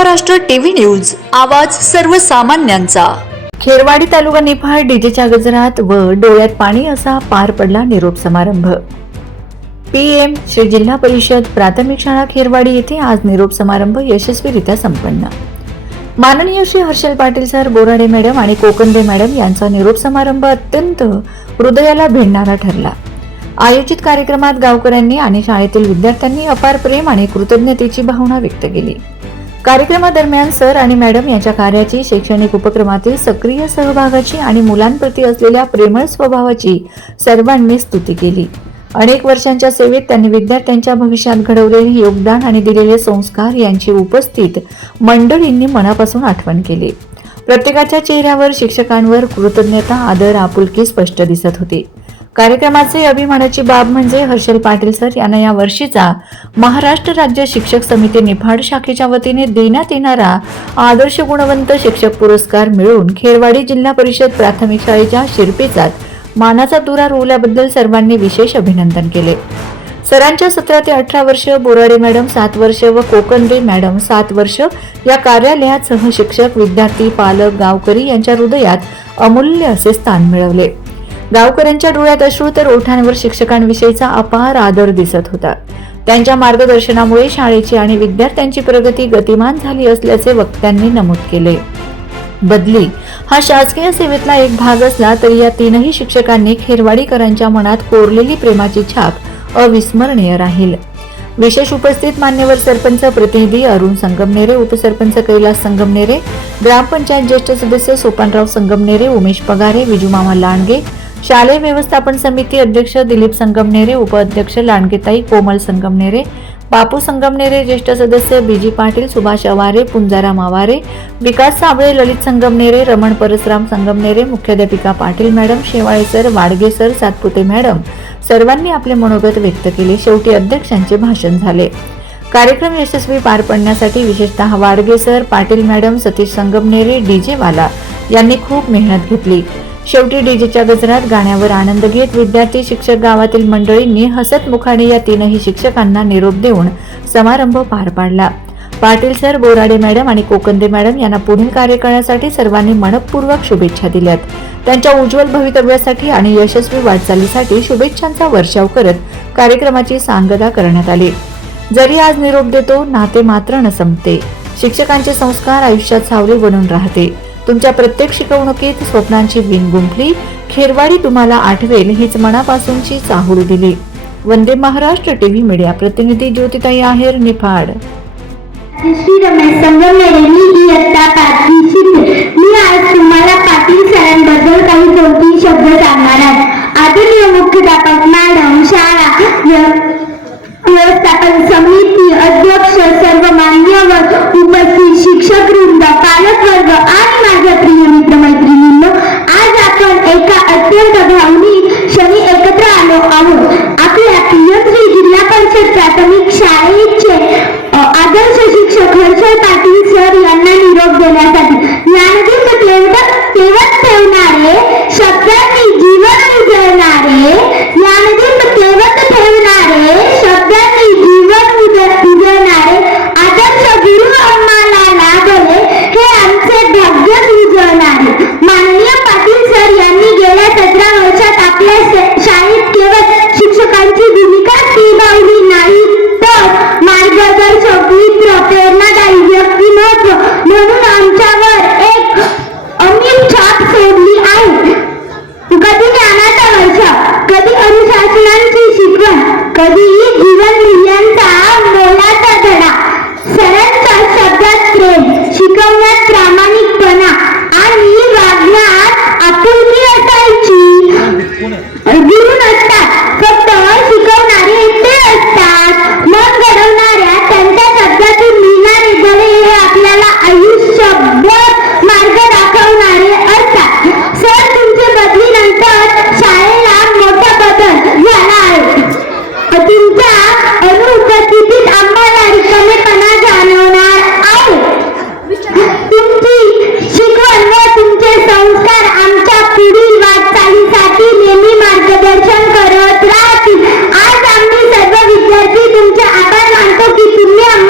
Maharashtra TV news आवाज सर्वसामान्यांचा. खेरवाडी तालुका निफाड डीजेच्या गजरात व डोळ्यात पाणी असा पार पडला निरोप समारंभ. पीएम श्री जिल्हा परिषद प्राथमिक शाळा खेरवाडी येथे आज निरोप समारंभ यशस्वीरित्या संपन्न. माननीय श्री हर्षल पाटील सर बोराडे मॅडम आणि कोकंदे मॅडम यांचा निरोप समारंभ अत्यंत हृदयाला भिडणारा ठरला. आयोजित कार्यक्रमात गावकऱ्यांनी आणि शाळेतील विद्यार्थ्यांनी अपार प्रेम आणि कृतज्ञतेची भावना व्यक्त केली. कार्यक्रमादरम्यान सर आणि मॅडम यांच्या कार्याची शैक्षणिक उपक्रमातील सक्रिय सहभागाची आणि मुलांप्रती असलेल्या प्रेमळ स्वभावाची सर्वांनी स्तुती केली. अनेक वर्षांच्या सेवेत त्यांनी विद्यार्थ्यांच्या भविष्यात घडवलेले योगदान आणि दिलेले संस्कार यांची उपस्थित मंडळींनी मनापासून आठवण केली. प्रत्येकाच्या चेहऱ्यावर शिक्षकांवर कृतज्ञता आदर आपुलकी स्पष्ट दिसत होती. कार्यक्रमाचे अभिमानाची बाब म्हणजे हर्षल पाटील सर यांना या वर्षीचा महाराष्ट्र राज्य शिक्षक समिती निफाड शाखेच्या वतीने देण्यात येणारा आदर्श गुणवंत शिक्षक पुरस्कार मिळवून खेरवाडी जिल्हा परिषद प्राथमिक शाळेच्या शिरपेचात मानाचा दुरा रोवल्याबद्दल सर्वांनी विशेष अभिनंदन केले. सरांच्या सतरा ते अठरा वर्ष बोराडे मॅडम सात वर्ष व कोकंदे मॅडम सात वर्ष या कार्यालयात सहशिक्षक विद्यार्थी पालक गावकरी यांच्या हृदयात अमूल्य असे स्थान मिळवले. गावकऱ्यांच्या डोळ्यात अश्रू तर ओठांवर शिक्षकांविषयीचा अपार आदर दिसत होता. त्यांच्या मार्गदर्शनामुळे शाळेची आणि विद्यार्थ्यांची प्रगती गतिमान झाली असल्याचे वक्त्यांनी नमूद केले. बदली हा शासकीय सेवेतला एक भाग असला तरी या तीनही शिक्षकांनी खेरवाडीकरांच्या मनात कोरलेली प्रेमाची छाप अविस्मरणीय राहील. विशेष उपस्थित मान्यवर सरपंच प्रतिनिधी अरुण संगमनेरे उपसरपंच कैलास संगमनेरे ग्रामपंचायत ज्येष्ठ सदस्य सोपानराव संगमनेरे उमेश पगारे विजूमामा लांडगे शालेय व्यवस्थापन समिती अध्यक्ष दिलीप संगमनेरे उपाध्यक्ष लांडगेताई कोमल संगमनेरे बापू संगमनेरे ज्येष्ठ सदस्य बीजी पाटील सुभाष अवारे पुंजाराम आवारे विकास साबळे ललित संगमनेरे रमण परसराम संगमनेरे मुख्याध्यापिका Patil madam Shewale sir Wadge sir Satpute madam सर्वांनी आपले मनोगत व्यक्त केले. शेवटी अध्यक्षांचे भाषण झाले. कार्यक्रम यशस्वी पार पडण्यासाठी विशेषतः Wadge sir Patil madam Satish Sangamnere DJ वाला यांनी खूप मेहनत घेतली. शेवटी डीजेच्या गजरात गाण्यावर आनंद घेत विद्यार्थी शिक्षक गावातील मंडळींनी हसत मुखाने या तीनही शिक्षकांना निरोप देऊन समारंभ पार पाडला. पाटील सर बोराडे मॅडम आणि कोकंदे मॅडम यांना पुढील कार्य करण्यासाठी सर्वांनी मनपूर्वक शुभेच्छा दिल्यात. त्यांच्या उज्ज्वल भवितव्यासाठी आणि यशस्वी वाटचालीसाठी शुभेच्छांचा वर्षाव करत कार्यक्रमाची सांगता करण्यात आली. जरी आज निरोप देतो नाते मात्र न संपते शिक्षकांचे संस्कार आयुष्यात सावली बनून राहते. तुमच्या प्रत्येक शिकवणुकीत स्वप्नांची विण गुंफली खेरवाडी तुम्हाला आठवेल हीच मनापासूनची चाहूल दिली. वंदे महाराष्ट्र टीव्ही मीडिया प्रतिनिधी ज्योतिताई आहेर निफाड. श्री रमेश संगमनेरे मी इयत्ता पाचवीची പിന്നെ അമ്മ